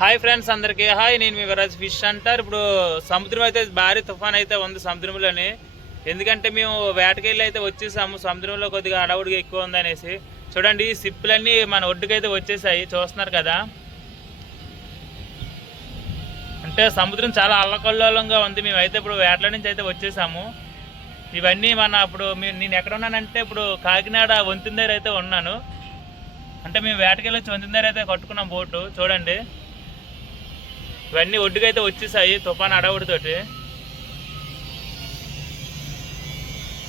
Hi friends అందరికీ. Hi నేను మీ Viraj fish అంటారు. ఇప్పుడు సముద్రం అయితే భారీ తుఫాన్ అయితే ఉంది సముద్రంలోని. ఎందుకంటే మేము వేటకెళ్ళి అయితే వచ్చేసాము. సముద్రంలో కొద్దిగా అడవుడిగా ఎక్కువ ఉందనేసి. చూడండి ఈ సిప్పులన్నీ మన ఒడ్డుకైతే వచ్చేసాయి. చూస్తున్నారు కదా. అంటే సముద్రం చాలా అల్లకల్లోలంగా ఉంది. మేమైతే ఇప్పుడు వేటల నుంచి అయితే వచ్చేసాము. ఇవన్నీ మన ఇప్పుడు నేను ఎక్కడ ఉన్నానంటే ఇప్పుడు కాకినాడ వంతెన అయితే ఉన్నాను. అంటే మేము వేటకెళ్ళి వచ్చి వంతెన అయితే కట్టుకున్నాం బోటు. చూడండి. ఇవన్నీ ఒడ్డుకైతే వచ్చేసాయి తుఫాన్ అడవుడితోటి.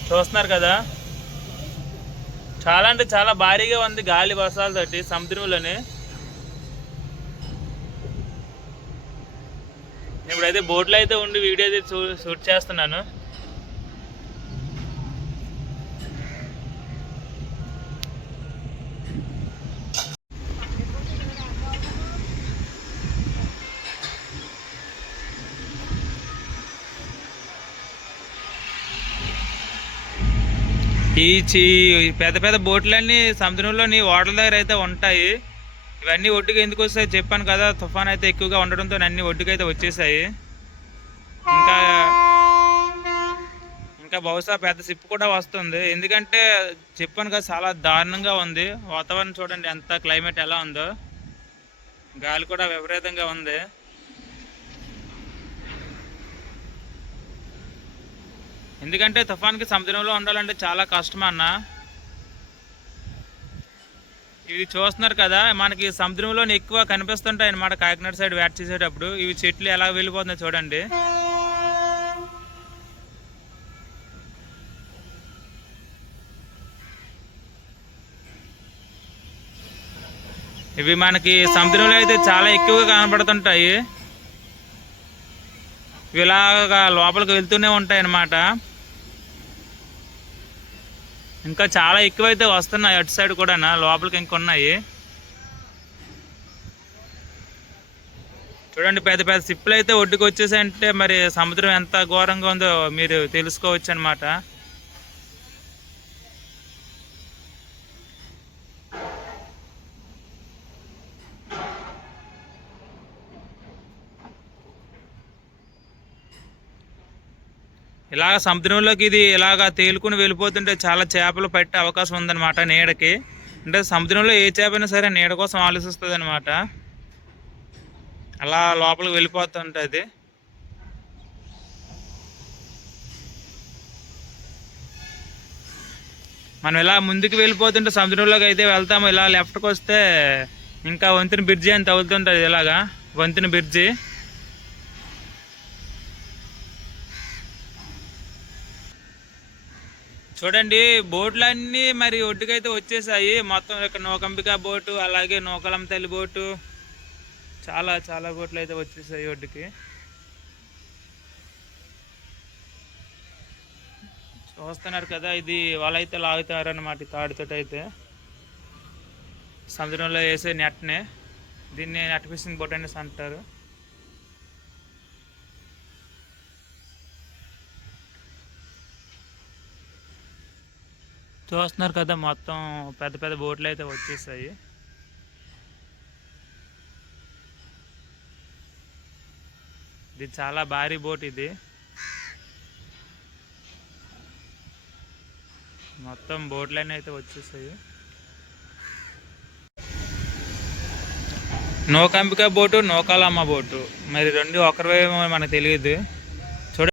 చూస్తున్నారు కదా? చాలా అంటే చాలా భారీగా ఉంది గాలి వర్షాలతోటి సముద్రంలోనే. ఇప్పుడైతే బోట్లో అయితే ఉండి వీడియో అయితే షూట్ చేస్తున్నాను. ఈ పెద్ద పెద్ద బోట్లన్నీ సముద్రంలోని ఓడల దగ్గర అయితే ఉంటాయి. ఇవన్నీ ఒడ్డుకి ఎందుకు వస్తాయి చెప్పాను కదా తుఫాన్ అయితే ఎక్కువగా ఉండడంతో అన్ని ఒడ్డుకి అయితే వచ్చేసాయి. ఇంకా ఇంకా బహుశా పెద్ద సిప్పు కూడా వస్తుంది. ఎందుకంటే చెప్పాను కదా చాలా దారుణంగా ఉంది. వాతావరణం చూడండి ఎంత క్లైమేట్ ఎలా ఉందో. గాలి కూడా విపరీతంగా ఉంది. ఎందుకంటే తుఫాన్కి సముద్రంలో ఉండాలంటే చాలా కష్టం అన్న. ఇవి చూస్తున్నారు కదా మనకి సముద్రంలో ఎక్కువ కనిపిస్తుంటాయి అనమాట కాకినాడ సైడ్ వేట చేసేటప్పుడు. ఇవి చెట్లు ఎలా వెళ్ళిపోతున్నాయి చూడండి. ఇవి మనకి సముద్రంలో అయితే చాలా ఎక్కువగా కనబడుతుంటాయి. ఇవి ఇలాగా లోపలికి వెళ్తూనే ఉంటాయి అన్నమాట ఇంకా చాలా ఎక్కువైతే వస్తున్నాయి అటు సైడ్ కూడా లోపలికి ఇంకా ఉన్నాయి చూడండి పెద్ద పెద్ద సిప్పులు అయితే ఒడ్డుకు వచ్చేసాయంటే మరి సముద్రం ఎంత ఘోరంగా ఉందో మీరు తెలుసుకోవచ్చు అనమాట ఇలాగ సముద్రంలోకి ఇది ఇలాగ తేలుకుని వెళ్ళిపోతుంటే చాలా చేపలు పట్టే అవకాశం ఉందన్నమాట నీడకి. అంటే సముద్రంలో ఏ చేపైనా సరే నీడ కోసం ఆలోచిస్తుంది అనమాట అలా లోపలికి వెళ్ళిపోతుంటుంది మనం ఇలా ముందుకు వెళ్ళిపోతుంటే సముద్రంలోకి అయితే వెళ్తాము. ఇలా లెఫ్ట్కి వస్తే ఇంకా వంతెన బ్రిడ్జి అని తగులుతుంటుంది ఇలాగా. వంతెన బ్రిడ్జి. చూడండి బోట్లన్నీ మరి ఒడ్డుకైతే వచ్చేసాయి. మొత్తం ఇక్కడ నూకంబిక బోటు అలాగే నూకలం తల్లి బోటు. చాలా చాలా బోట్లు అయితే వచ్చేసాయి ఒడ్డుకి. చూస్తున్నారు కదా ఇది వాళ్ళైతే లాగుతారు అన్నమాట తాడుతో అయితే. సముద్రంలో వేసే నెట్నే. దీన్ని నెట్ ఫిషింగ్ బోట్ అనేసి అంటారు. చూస్తున్నారు కదా మొత్తం పెద్ద పెద్ద బోట్లు అయితే వచ్చేసాయి. ఇది చాలా భారీ బోట్ ఇది. మొత్తం బోట్లన్నీ అయితే వచ్చేసాయి. నోకంబిక బోటు నోకాలమ్మ బోటు. మరి రెండు ఒకరివే మనకు తెలియదు.